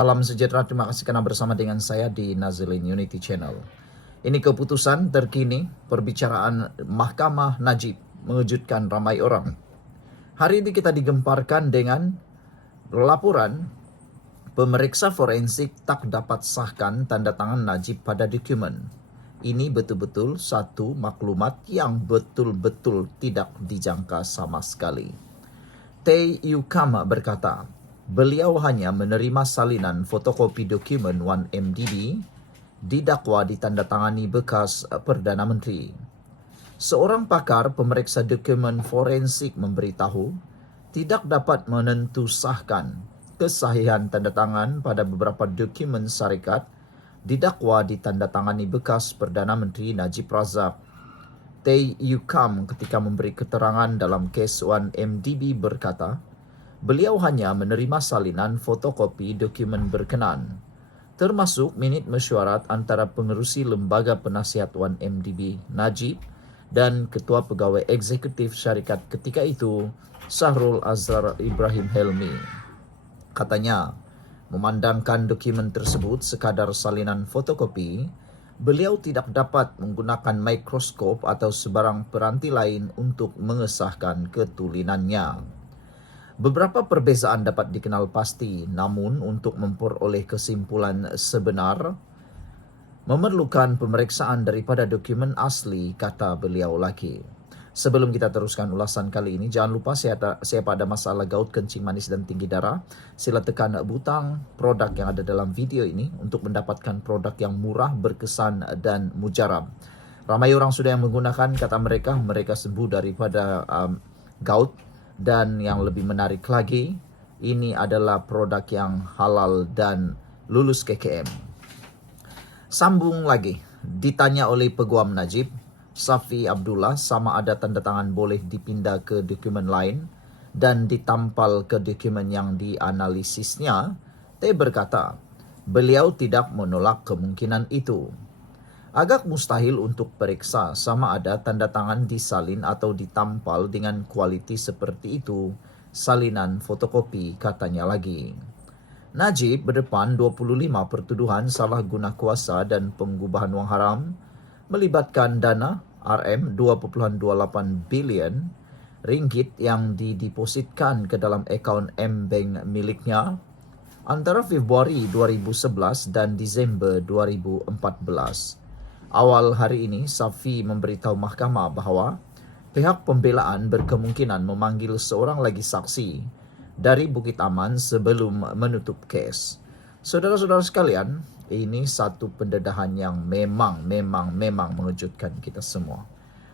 Salam sejahtera, terima kasih karena bersama dengan saya di Nazilin Unity Channel. Ini keputusan terkini perbicaraan Mahkamah Najib mengejutkan ramai orang. Hari ini kita digemparkan dengan laporan pemeriksa forensik tak dapat sahkan tanda tangan Najib pada dokumen. Ini betul-betul satu maklumat yang betul-betul tidak dijangka sama sekali. Tay Yu Kam berkata, beliau hanya menerima salinan fotokopi dokumen 1MDB didakwa ditandatangani bekas Perdana Menteri. Seorang pakar pemeriksa dokumen forensik memberitahu tidak dapat menentusahkan kesahihan tanda tangan pada beberapa dokumen syarikat didakwa ditandatangani bekas Perdana Menteri Najib Razak. Tay Yu Kam ketika memberi keterangan dalam kes 1MDB berkata, beliau hanya menerima salinan fotokopi dokumen berkenaan, termasuk minit mesyuarat antara pengerusi lembaga penasihat 1MDB Najib dan Ketua Pegawai Eksekutif Syarikat ketika itu, Sahrul Azhar Ibrahim Helmi. Katanya, memandangkan dokumen tersebut sekadar salinan fotokopi, beliau tidak dapat menggunakan mikroskop atau sebarang peranti lain untuk mengesahkan ketulinannya. Beberapa perbezaan dapat dikenal pasti, namun untuk memperoleh kesimpulan sebenar, memerlukan pemeriksaan daripada dokumen asli, kata beliau lagi. Sebelum kita teruskan ulasan kali ini, jangan lupa siapa ada masalah gout, kencing manis dan tinggi darah, sila tekan butang produk yang ada dalam video ini untuk mendapatkan produk yang murah, berkesan dan mujarab. Ramai orang sudah yang menggunakan, kata mereka sembuh daripada gout. Dan yang lebih menarik lagi, ini adalah produk yang halal dan lulus KKM. Sambung lagi, ditanya oleh Peguam Najib, Safi Abdullah, sama ada tanda tangan boleh dipindah ke dokumen lain dan ditampal ke dokumen yang dianalisisnya. Tay berkata, beliau tidak menolak kemungkinan itu. Agak mustahil untuk periksa sama ada tanda tangan disalin atau ditampal dengan kualiti seperti itu, salinan fotokopi, katanya lagi. Najib berdepan 25 pertuduhan salah guna kuasa dan pengubahan wang haram melibatkan dana RM 2.28 bilion ringgit yang didepositkan ke dalam akaun M-Bank miliknya antara Februari 2011 dan Disember 2014. Awal hari ini, Safi memberitahu mahkamah bahawa pihak pembelaan berkemungkinan memanggil seorang lagi saksi dari Bukit Aman sebelum menutup kes. Saudara-saudara sekalian, ini satu pendedahan yang memang mengejutkan kita semua.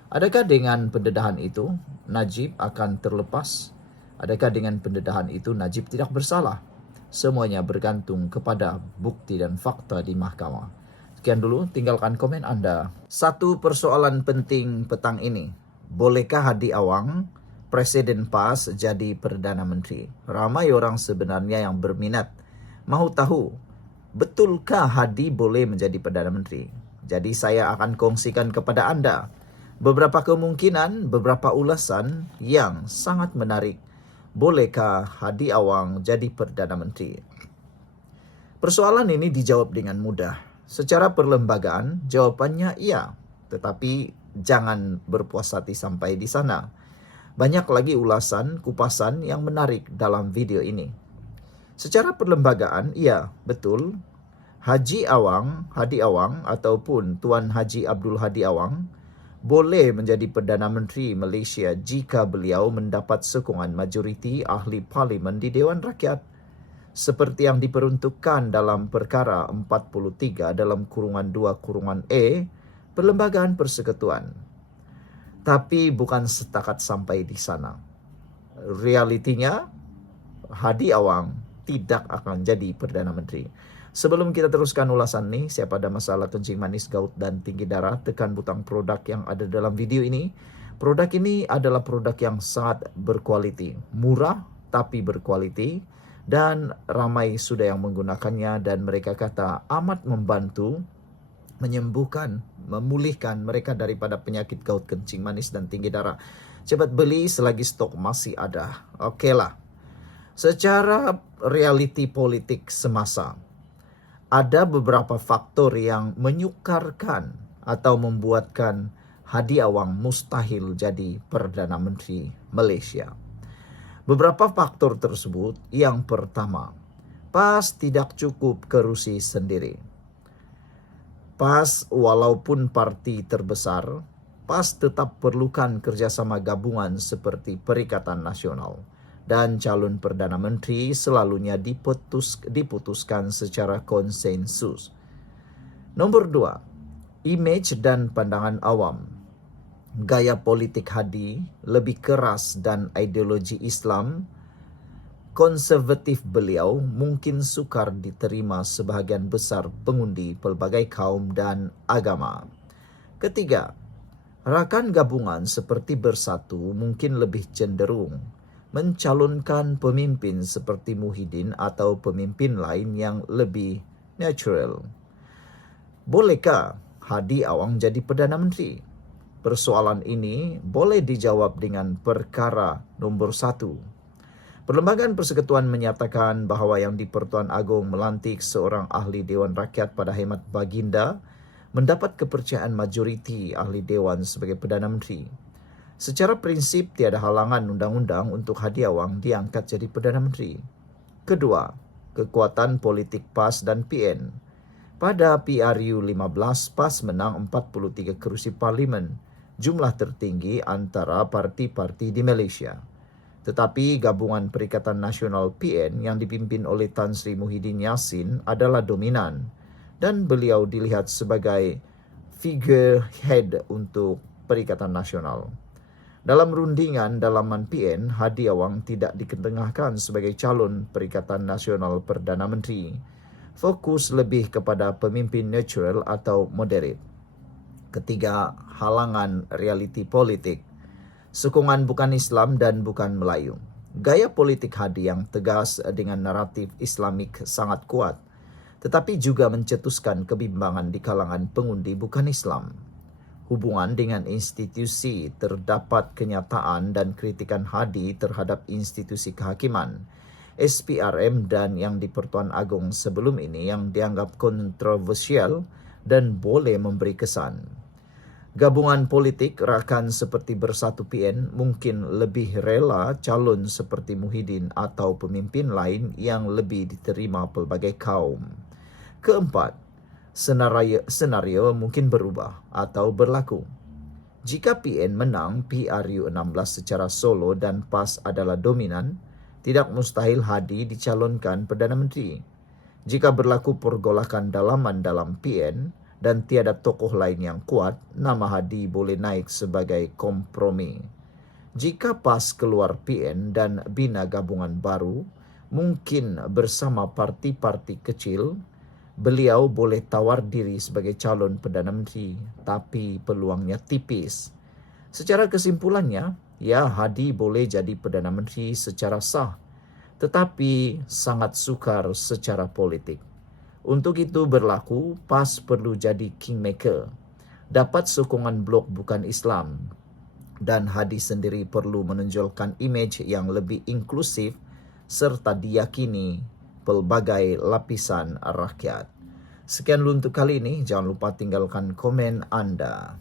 Adakah dengan pendedahan itu, Najib akan terlepas? Adakah dengan pendedahan itu, Najib tidak bersalah? Semuanya bergantung kepada bukti dan fakta di mahkamah. Sekian dulu, tinggalkan komen Anda. Satu persoalan penting petang ini. Bolehkah Hadi Awang, Presiden PAS, jadi Perdana Menteri? Ramai orang sebenarnya yang berminat mahu tahu, betulkah Hadi boleh menjadi Perdana Menteri? Jadi saya akan kongsikan kepada Anda beberapa kemungkinan, beberapa ulasan yang sangat menarik. Bolehkah Hadi Awang jadi Perdana Menteri? Persoalan ini dijawab dengan mudah. Secara perlembagaan, jawabannya iya. Tetapi jangan berpuas hati sampai di sana. Banyak lagi ulasan, kupasan yang menarik dalam video ini. Secara perlembagaan, iya, betul. Hadi Awang ataupun Tuan Haji Abdul Hadi Awang boleh menjadi Perdana Menteri Malaysia jika beliau mendapat sokongan majoriti ahli parlimen di Dewan Rakyat, seperti yang diperuntukkan dalam perkara 43 dalam kurungan 2 kurungan E, Perlembagaan Persekutuan. Tapi bukan setakat sampai di sana. Realitinya, Hadi Awang tidak akan jadi Perdana Menteri. Sebelum kita teruskan ulasan ini, siapa ada masalah kencing manis, gout dan tinggi darah, tekan butang produk yang ada dalam video ini. Produk ini adalah produk yang sangat berkualiti, murah tapi berkualiti. Dan ramai sudah yang menggunakannya dan mereka kata amat membantu menyembuhkan, memulihkan mereka daripada penyakit gout, kencing manis dan tinggi darah. Cepat beli selagi stok masih ada. Okeylah. Secara realiti politik semasa. Ada beberapa faktor yang menyukarkan atau membuatkan Hadi Awang mustahil jadi Perdana Menteri Malaysia. Beberapa faktor tersebut, yang pertama, PAS tidak cukup kerusi sendiri. PAS walaupun parti terbesar, PAS tetap perlukan kerjasama gabungan seperti Perikatan Nasional, dan calon Perdana Menteri selalunya diputuskan secara konsensus. Nombor 2, imej dan pandangan awam. Gaya politik Hadi lebih keras dan ideologi Islam konservatif beliau mungkin sukar diterima sebahagian besar pengundi pelbagai kaum dan agama. Ketiga, rakan gabungan seperti Bersatu mungkin lebih cenderung mencalonkan pemimpin seperti Muhyiddin atau pemimpin lain yang lebih natural. Bolehkah Hadi Awang jadi Perdana Menteri? Persoalan ini boleh dijawab dengan perkara nombor 1. Perlembagaan Persekutuan menyatakan bahawa Yang di-Pertuan Agong melantik seorang ahli Dewan Rakyat pada hemat baginda mendapat kepercayaan majoriti ahli Dewan sebagai Perdana Menteri. Secara prinsip tiada halangan undang-undang untuk Hadi Awang diangkat jadi Perdana Menteri. Kedua, kekuatan politik PAS dan PN. Pada PRU 15, PAS menang 43 kerusi parlimen, jumlah tertinggi antara parti-parti di Malaysia. Tetapi gabungan Perikatan Nasional PN yang dipimpin oleh Tan Sri Muhyiddin Yassin adalah dominan dan beliau dilihat sebagai figurehead untuk Perikatan Nasional. Dalam rundingan dalaman PN, Hadi Awang tidak diketengahkan sebagai calon Perikatan Nasional Perdana Menteri. Fokus lebih kepada pemimpin natural atau moderate. Ketiga, halangan realiti politik. Sokongan bukan Islam dan bukan Melayu. Gaya politik Hadi yang tegas dengan naratif Islamik sangat kuat, tetapi juga mencetuskan kebimbangan di kalangan pengundi bukan Islam. Hubungan dengan institusi, terdapat kenyataan dan kritikan Hadi terhadap institusi kehakiman, SPRM dan Yang di-Pertuan Agong sebelum ini yang dianggap kontroversial dan boleh memberi kesan. Gabungan politik rakan seperti Bersatu PN mungkin lebih rela calon seperti Muhyiddin atau pemimpin lain yang lebih diterima pelbagai kaum. Keempat, senario mungkin berubah atau berlaku. Jika PN menang PRU 16 secara solo dan PAS adalah dominan, tidak mustahil Hadi dicalonkan Perdana Menteri. Jika berlaku pergolakan dalaman dalam PN dan tiada tokoh lain yang kuat, nama Hadi boleh naik sebagai kompromi. Jika PAS keluar PN dan bina gabungan baru, mungkin bersama parti-parti kecil, beliau boleh tawar diri sebagai calon Perdana Menteri, tapi peluangnya tipis. Secara kesimpulannya, ya Hadi boleh jadi Perdana Menteri secara sah, tetapi sangat sukar secara politik. Untuk itu berlaku, PAS perlu jadi kingmaker, dapat sokongan blok bukan Islam, dan Hadi sendiri perlu menonjolkan imej yang lebih inklusif serta diyakini pelbagai lapisan rakyat. Sekian dulu untuk kali ini. Jangan lupa tinggalkan komen anda.